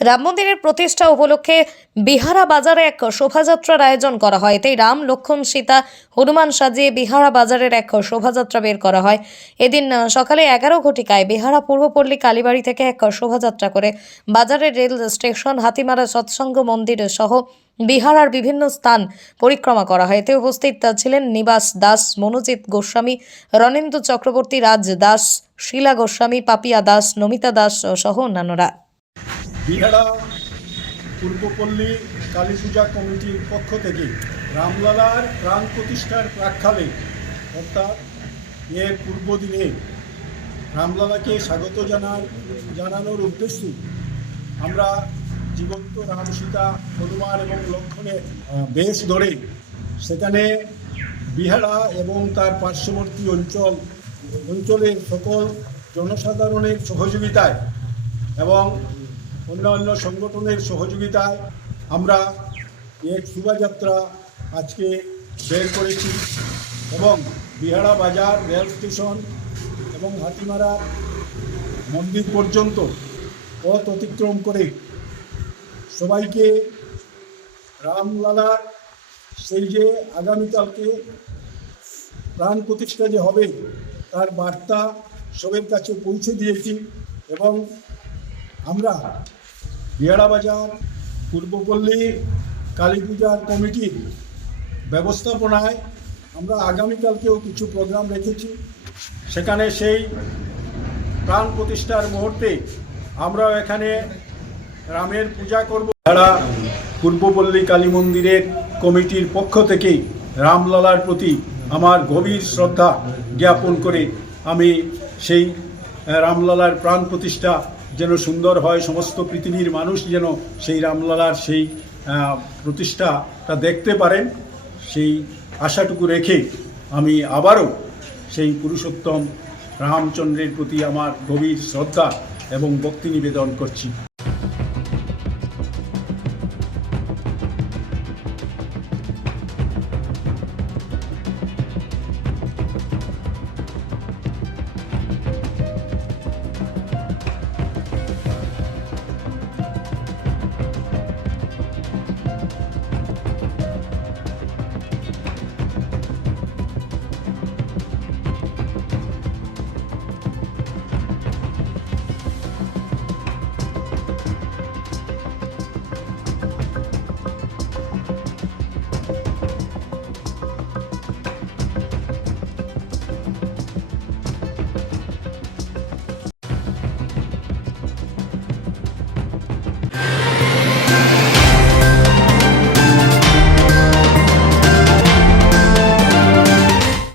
রাম মন্দিরের প্রতিষ্ঠা উপলক্ষে বিহারা বাজারে এক শোভাযাত্রার আয়োজন করা হয়। এতেই রাম, লক্ষ্মণ, সীতা, হনুমান সাজিয়ে বিহারা বাজারের এক শোভাযাত্রা বের করা হয়। এদিন সকালে এগারো ঘটিকায় বিহারা পূর্বপল্লী কালীবাড়ি থেকে এক শোভাযাত্রা করে বাজারের রেল স্টেশন, হাতিমারা সৎসঙ্গ মন্দির সহ বিহারার বিভিন্ন স্থান পরিক্রমা করা হয়। এতে উপস্থিত ছিলেন নিবাস দাস, মনোজিৎ গোস্বামী, রণেন্দু চক্রবর্তী রাজ দাস, শিলা গোস্বামী, পাপিয়া দাস, নমিতা দাস সহ অন্যান্যরা। বিহারা, পূর্বপল্লী কালী পূজা কমিটির পক্ষ থেকে রামলালার প্রাণ প্রতিষ্ঠার প্রাককালে, অর্থাৎ এর পূর্বদিনে রামলালাকে স্বাগত জানার, জানানোর উদ্দেশ্যে আমরা জীবন্ত রাম সীতা, হনুমান এবং লক্ষণের বেশ ধরে সেখানে বিহারা এবং তার পার্শ্ববর্তী অঞ্চল, অঞ্চলের সকল জনসাধারণের সহযোগিতায় এবং অন্যান্য সংগঠনের সহযোগিতায় আমরা এক শোভাযাত্রা আজকে বের করেছি এবং বিহারা বাজার রেল স্টেশন এবং হাতিমারা মন্দির পর্যন্ত পথ অতিক্রম করে সবাইকে রামলালার সেই যে আগামীকালকে প্রাণ প্রতিষ্ঠা যে হবে, তার বার্তা সবের কাছে পৌঁছে দিয়েছি এবং আমরা বিহারা বাজার, পূর্বপল্লী, কালী পূজার কমিটির ব্যবস্থাপনায় আমরা আগামীকালকেও কিছু প্রোগ্রাম রেখেছি। সেখানে সেই প্রাণ প্রতিষ্ঠার মুহূর্তে আমরাও এখানে রামের পূজা করব। যারা পূর্বপল্লী, কালী মন্দিরের কমিটির পক্ষ থেকেই রামলালার প্রতি আমার গভীর শ্রদ্ধা জ্ঞাপন করে আমি সেই রামলালার প্রাণ প্রতিষ্ঠা যেন সুন্দর হয় সমস্ত পৃথিবীর মানুষ যেন সেই রামলালার সেই প্রতিষ্ঠাটা দেখতে পারেন। সেই আশাটুকু রেখে আমি আবারও সেই পুরুষোত্তম রামচন্দ্রের প্রতি আমার গভীর শ্রদ্ধা এবং ভক্তি নিবেদন করছি।